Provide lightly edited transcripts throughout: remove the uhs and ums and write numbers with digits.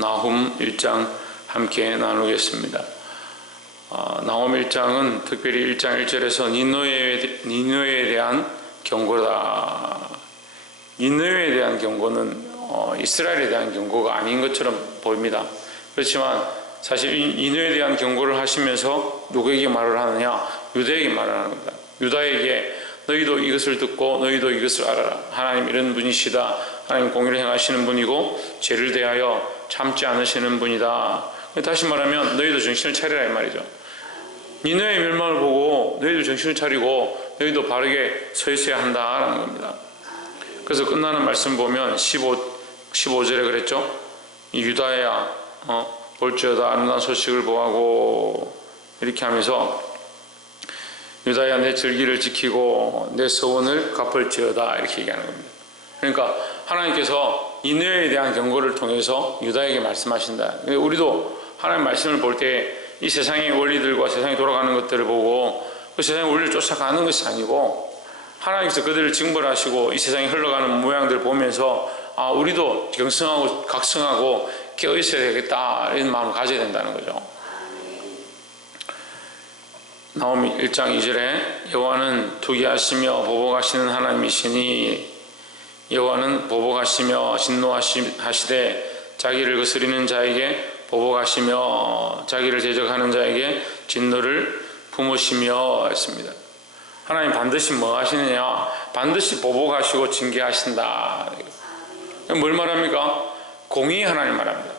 나훔 1장 함께 나누겠습니다. 나훔 1장은 특별히 1장 1절에서 니느웨에 대한 경고다. 니느웨에 대한 경고는 이스라엘에 대한 경고가 아닌 것처럼 보입니다. 그렇지만 사실 니느웨에 대한 경고를 하시면서 누구에게 말을 하느냐? 유다에게 말을 하는 겁니다. 유다에게 너희도 이것을 듣고 너희도 이것을 알아라. 하나님 이런 분이시다. 하나님 공의를 행하시는 분이고 죄를 대하여 참지 않으시는 분이다. 다시 말하면 너희도 정신을 차리라 이 말이죠. 니느웨의 멸망을 보고 너희도 정신을 차리고 너희도 바르게 서 있어야 한다라는 겁니다. 그래서 끝나는 말씀 보면 15절에 그랬죠. 이 유다야 볼지어다 아름다운 소식을 보아고 이렇게 하면서 유다야 내 절기를 지키고 내 서원을 갚을지어다 이렇게 얘기하는 겁니다. 그러니까 하나님께서 니느웨에 대한 경고를 통해서 유다에게 말씀하신다. 우리도 하나님 말씀을 볼 때 이 세상의 원리들과 세상이 돌아가는 것들을 보고 그 세상의 원리를 쫓아가는 것이 아니고 하나님께서 그들을 징벌하시고 이 세상이 흘러가는 모양들을 보면서 우리도 경성하고 각성하고 깨어 있어야 되겠다 이런 마음을 가져야 된다는 거죠. 나홈 1장 2절에 여호와는 투기하시며 보복하시는 하나님이시니 여호와는 보복하시며 진노하시되 자기를 거스리는 자에게 보복하시며 자기를 대적하는 자에게 진노를 품으시며 했습니다. 하나님 반드시 뭐 하시느냐? 반드시 보복하시고 징계하신다. 뭘 말합니까? 공의의 하나님 말합니다.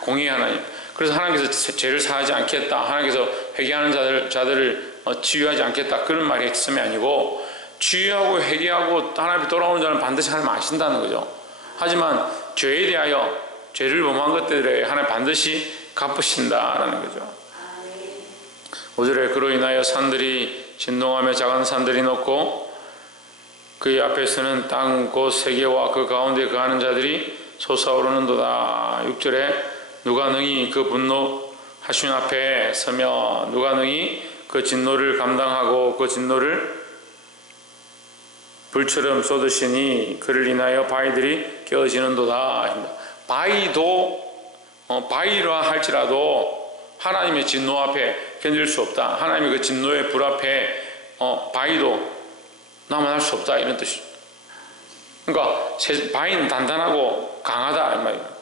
공의의 하나님. 그래서 하나님께서 죄를 사하지 않겠다. 하나님께서 회개하는 자들을 치유하지 않겠다. 그런 말이 있음이 아니고 치유하고 회개하고 하나님 돌아오는 자는 반드시 하나님 아신다는 거죠. 하지만 죄에 대하여 죄를 범한 것들에 하나님 반드시 갚으신다라는 거죠. 5절에 그로 인하여 산들이 진동하며 작은 산들이 높고 그의 앞에서는 땅 곧 세계와 그 가운데 거하는 자들이 솟아오르는도다. 6절에 누가 능히 그 분노하신 앞에 서며 누가 능히 그 진노를 감당하고 그 진노를 불처럼 쏟으시니 그를 인하여 바위들이 깨어지는도다. 바위라 할지라도 하나님의 진노 앞에 견딜 수 없다. 하나님의 그 진노의 불 앞에 바위도 남아날 수 없다 이런 뜻이죠. 그러니까 바위는 단단하고 강하다 이 말이에요.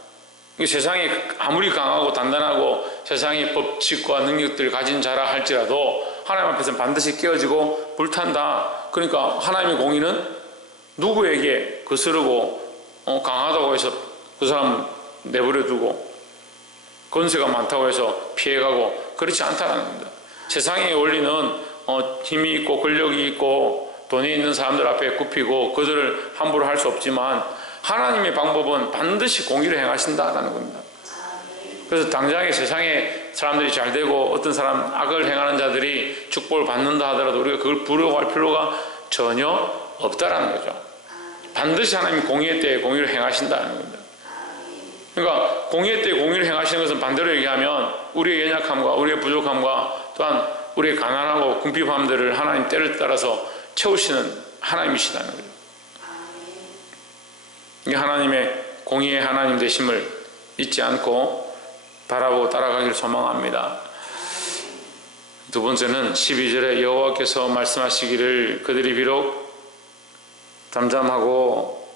세상에 아무리 강하고 단단하고 세상의 법칙과 능력들을 가진 자라 할지라도 하나님 앞에서는 반드시 깨어지고 불탄다. 그러니까 하나님의 공의는 누구에게 거스르고 강하다고 해서 그 사람 내버려 두고 권세가 많다고 해서 피해가고 그렇지 않다는 겁니다. 세상의 원리는 힘이 있고 권력이 있고 돈이 있는 사람들 앞에 굽히고 그들을 함부로 할 수 없지만 하나님의 방법은 반드시 공의를 행하신다라는 겁니다. 그래서 당장에 세상에 사람들이 잘 되고 어떤 사람 악을 행하는 자들이 축복을 받는다 하더라도 우리가 그걸 부러워할 필요가 전혀 없다라는 거죠. 반드시 하나님이 공의의 때에 공의를 행하신다는 겁니다. 그러니까 공의의 때에 공의를 행하시는 것은 반대로 얘기하면 우리의 연약함과 우리의 부족함과 또한 우리의 가난하고 궁핍함들을 하나님 때를 따라서 채우시는 하나님이시다는 거죠. 이게 하나님의 공의의 하나님 되심을 잊지 않고 바라보고 따라가기를 소망합니다. 두 번째는 12절에 여호와께서 말씀하시기를 그들이 비록 잠잠하고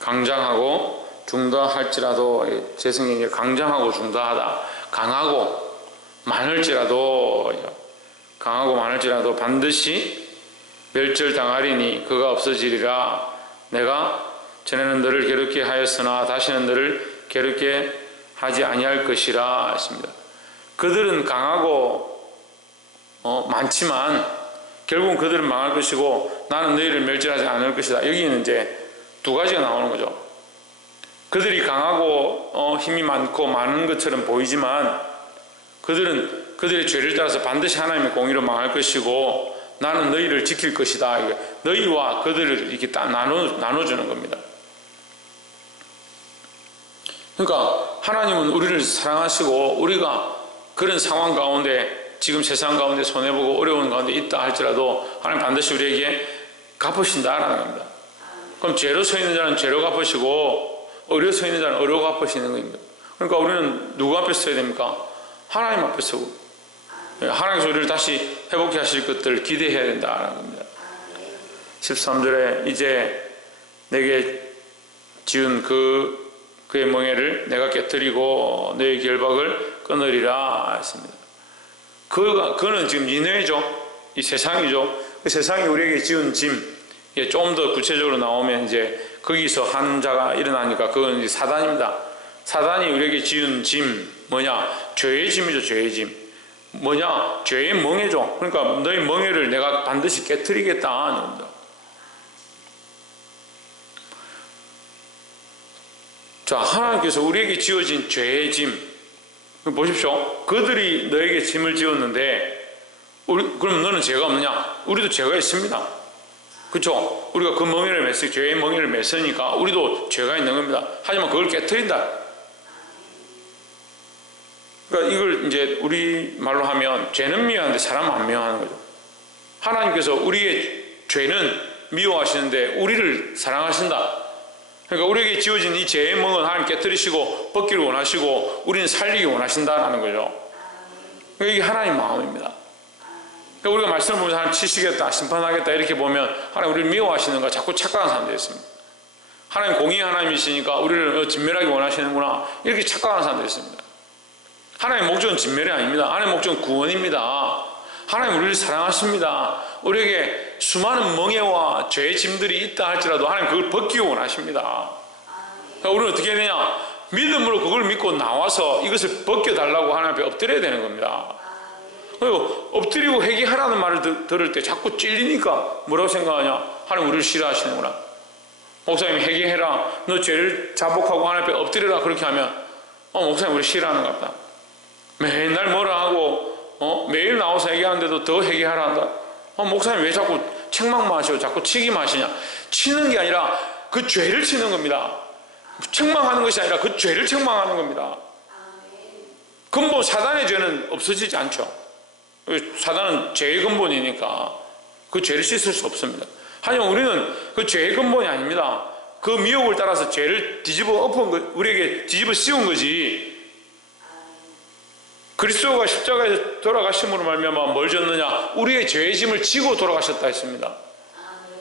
강장하고 중다할지라도 재성이 강장하고 중다하다. 강하고 많을지라도 반드시 멸절당하리니 그가 없어지리라. 내가 전에는 너를 괴롭게 하였으나 다시는 너를 괴롭게 하지 아니할 것이라 했습니다. 그들은 강하고 많지만 결국은 그들은 망할 것이고 나는 너희를 멸절하지 않을 것이다. 여기는 이제 두 가지가 나오는 거죠. 그들이 강하고 힘이 많고 많은 것처럼 보이지만 그들은 그들의 죄를 따라서 반드시 하나님의 공의로 망할 것이고 나는 너희를 지킬 것이다. 너희와 그들을 이렇게 딱 나눠주는 겁니다. 그러니까 하나님은 우리를 사랑하시고 우리가 그런 상황 가운데 지금 세상 가운데 손해보고 어려운 가운데 있다 할지라도 하나님 반드시 우리에게 갚으신다라는 겁니다. 그럼 죄로 서 있는 자는 죄로 갚으시고 의로 서 있는 자는 의로 갚으시는 겁니다. 그러니까 우리는 누구 앞에 서야 됩니까? 하나님 앞에 서고, 하나님께서 우리를 다시 회복해 하실 것들을 기대해야 된다는 겁니다. 13절에 이제 내게 지은 그의 멍에를 내가 깨뜨리고 너의 결박을 끊으리라 했습니다. 그는 지금 니느웨죠. 이 세상이죠. 그 세상이 우리에게 지은 짐, 좀 더 구체적으로 나오면 이제 거기서 한 자가 일어나니까 그건 이제 사단입니다. 사단이 우리에게 지은 짐 뭐냐? 죄의 짐이죠. 죄의 짐. 뭐냐? 죄의 멍에죠. 그러니까 너의 멍에를 내가 반드시 깨뜨리겠다 하는 겁니다. 자, 하나님께서 우리에게 지어진 죄의 짐 보십시오. 그들이 너에게 짐을 지었는데 그럼 너는 죄가 없느냐? 우리도 죄가 있습니다. 그렇죠? 우리가 그 멍에를 죄의 멍에를 맸으니까 우리도 죄가 있는 겁니다. 하지만 그걸 깨트린다. 그러니까 이걸 이제 우리 말로 하면 죄는 미워하는데 사람은 안 미워하는 거죠. 하나님께서 우리의 죄는 미워하시는데 우리를 사랑하신다. 그러니까 우리에게 지어진 이 죄의 멍은 하나님 깨뜨리시고 벗기를 원하시고 우리는 살리기 원하신다라는 거죠. 그러니까 이게 하나님 마음입니다. 그러니까 우리가 말씀을 보면서 하나님 치시겠다, 심판하겠다 이렇게 보면 하나님 우리를 미워하시는가 자꾸 착각하는 사람들이 있습니다. 하나님 공의의 하나님이시니까 우리를 진멸하기 원하시는구나 이렇게 착각하는 사람들이 있습니다. 하나님의 목적은 진멸이 아닙니다. 하나님의 목적은 구원입니다. 하나님 우리를 사랑하십니다. 우리에게 수많은 멍에와 죄의 짐들이 있다 할지라도 하나님 그걸 벗기기 원하십니다. 그러니까 우리는 어떻게 해야 되냐? 믿음으로 그걸 믿고 나와서 이것을 벗겨달라고 하나님 앞에 엎드려야 되는 겁니다. 그리고 엎드리고 회개하라는 말을 들을 때 자꾸 찔리니까 뭐라고 생각하냐? 하나님 우리를 싫어하시는구나. 목사님 회개해라. 너 죄를 자복하고 하나님 앞에 엎드려라. 그렇게 하면 목사님 우리 싫어하는 것 같다. 맨날 뭐라 하고 매일 나와서 회개하는데도 더 회개하라 한다. 목사님 왜 자꾸 책망만 하시고 자꾸 치기만 하시냐? 치는 게 아니라 그 죄를 치는 겁니다. 책망하는 것이 아니라 그 죄를 책망하는 겁니다. 근본 사단의 죄는 없어지지 않죠. 사단은 죄의 근본이니까 그 죄를 씻을 수 없습니다. 하지만 우리는 그 죄의 근본이 아닙니다. 그 미혹을 따라서 죄를 뒤집어 엎은 것, 우리에게 뒤집어 씌운 거지. 그리스도가 십자가에서 돌아가심으로 말미암아 뭘 졌느냐? 우리의 죄의 짐을 지고 돌아가셨다 했습니다.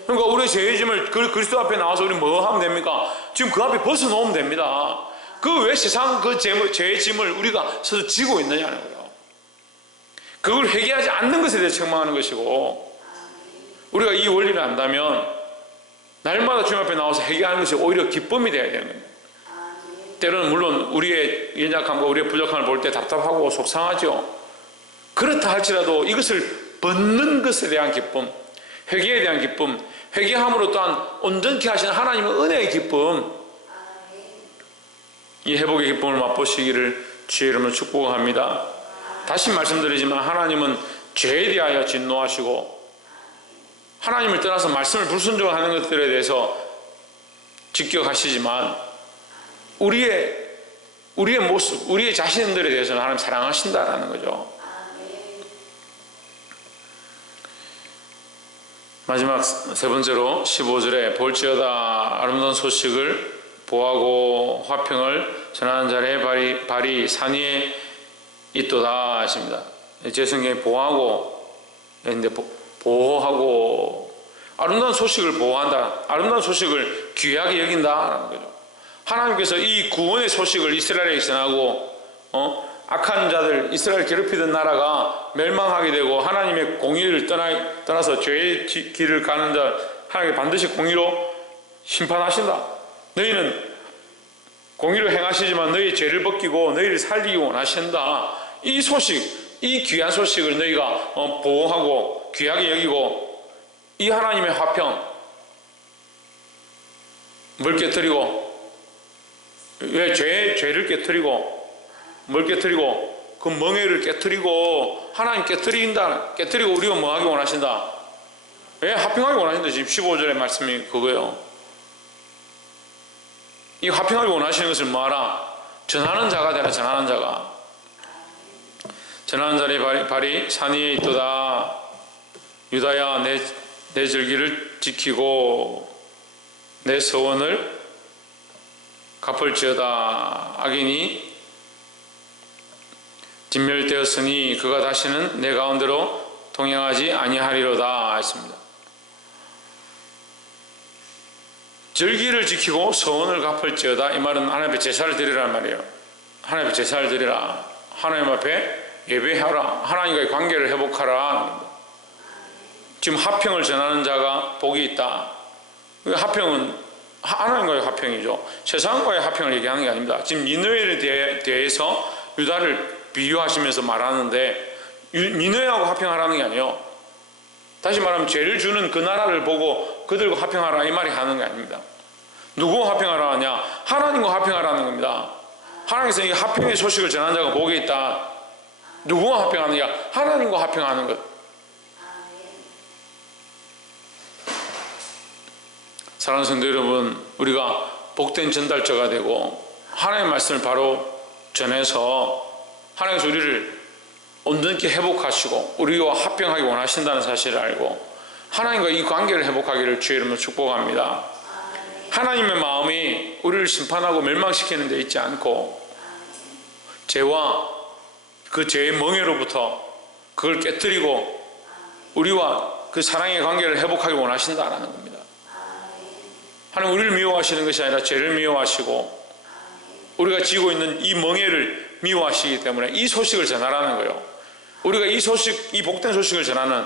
그러니까 우리의 죄의 짐을 그리스도 앞에 나와서 우리 뭐 하면 됩니까? 지금 그 앞에 벗어놓으면 됩니다. 그 왜 세상 그 죄의 짐을 우리가 서서 지고 있느냐는 거예요. 그걸 회개하지 않는 것에 대해 책망하는 것이고, 우리가 이 원리를 안다면 날마다 주님 앞에 나와서 회개하는 것이 오히려 기쁨이 되어야 되는 겁니다. 때로는 물론 우리의 연약함과 우리의 부족함을 볼 때 답답하고 속상하죠. 그렇다 할지라도 이것을 벗는 것에 대한 기쁨, 회개에 대한 기쁨, 회개함으로 또한 온전케 하시는 하나님의 은혜의 기쁨, 이 회복의 기쁨을 맛보시기를 주의 이름으로 축복합니다. 다시 말씀드리지만 하나님은 죄에 대하여 진노하시고 하나님을 떠나서 말씀을 불순종하는 것들에 대해서 직격하시지만 우리의 모습, 우리의 자신들에 대해서는 하나님 사랑하신다라는 거죠. 마지막 세 번째로 15절에 볼지어다 아름다운 소식을 보하고 화평을 전하는 자의 발이 산 위에 있도다 하십니다. 제 성경에 보하고 있는데 보호하고 아름다운 소식을 보호한다. 아름다운 소식을 귀하게 여긴다라는 거죠. 하나님께서 이 구원의 소식을 이스라엘에 전하고 악한 자들, 이스라엘 괴롭히던 나라가 멸망하게 되고 하나님의 공의를 떠나서 죄의 길을 가는 자 하나님께 반드시 공의로 심판하신다. 너희는 공의로 행하시지만 너희 죄를 벗기고 너희를 살리기 원하신다. 이 소식, 이 귀한 소식을 너희가 보호하고 귀하게 여기고 이 하나님의 화평 뭘 깨뜨리고 왜 죄를 깨뜨리고 뭘 깨뜨리고 그 멍에를 깨뜨리고 하나님 깨뜨리고 우리가 뭐 하기 원하신다? 왜 화평하기 원하신다? 지금 15절의 말씀이 그거예요. 이 화평하기 원하시는 것을 뭐하라? 전하는 자가 되라. 전하는 자가. 전하는 자의 발이 산 위에 있도다. 유다야 내 절기를 지키고 내 서원을 갚을지어다. 악인이 진멸되었으니 그가 다시는 내 가운데로 동행하지 아니하리로다 했습니다. 절기를 지키고 서원을 갚을지어다. 이 말은 하나님 앞에 제사를 드리라는 말이에요. 하나님 앞에 제사를 드리라. 하나님 앞에 예배하라. 하나님과의 관계를 회복하라. 지금 화평을 전하는 자가 복이 있다. 화평은 하나님과의 화평이죠. 세상과의 화평을 얘기하는 게 아닙니다. 지금 니느웨에 대해서 유다를 비유하시면서 말하는데 니느웨하고 화평하라는 게 아니에요. 다시 말하면 죄를 주는 그 나라를 보고 그들과 화평하라 이 말이 하는 게 아닙니다. 누구와 화평하라 하냐? 하나님과 화평하라는 겁니다. 하나님께서 이 화평의 소식을 전하는 자가 복이 있다. 누구와 화평하느냐? 하나님과 화평하는 것. 사랑하는 성도 여러분, 우리가 복된 전달자가 되고 하나님의 말씀을 바로 전해서 하나님께서 우리를 온전히 회복하시고 우리와 합병하기 원하신다는 사실을 알고 하나님과 이 관계를 회복하기를 주의 이름으로 축복합니다. 하나님의 마음이 우리를 심판하고 멸망시키는 데 있지 않고 죄와 그 죄의 멍에로부터 그걸 깨뜨리고 우리와 그 사랑의 관계를 회복하기 원하신다는 겁니다. 하나님 우리를 미워하시는 것이 아니라 죄를 미워하시고 우리가 지고 있는 이 멍에를 미워하시기 때문에 이 소식을 전하라는 거예요. 우리가 이 소식, 이 복된 소식을 전하는,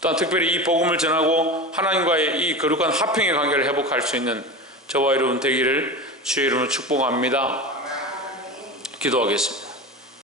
또한 특별히 이 복음을 전하고 하나님과의 이 거룩한 화평의 관계를 회복할 수 있는 저와 여러분 되기를 주의 이름으로 축복합니다. 기도하겠습니다.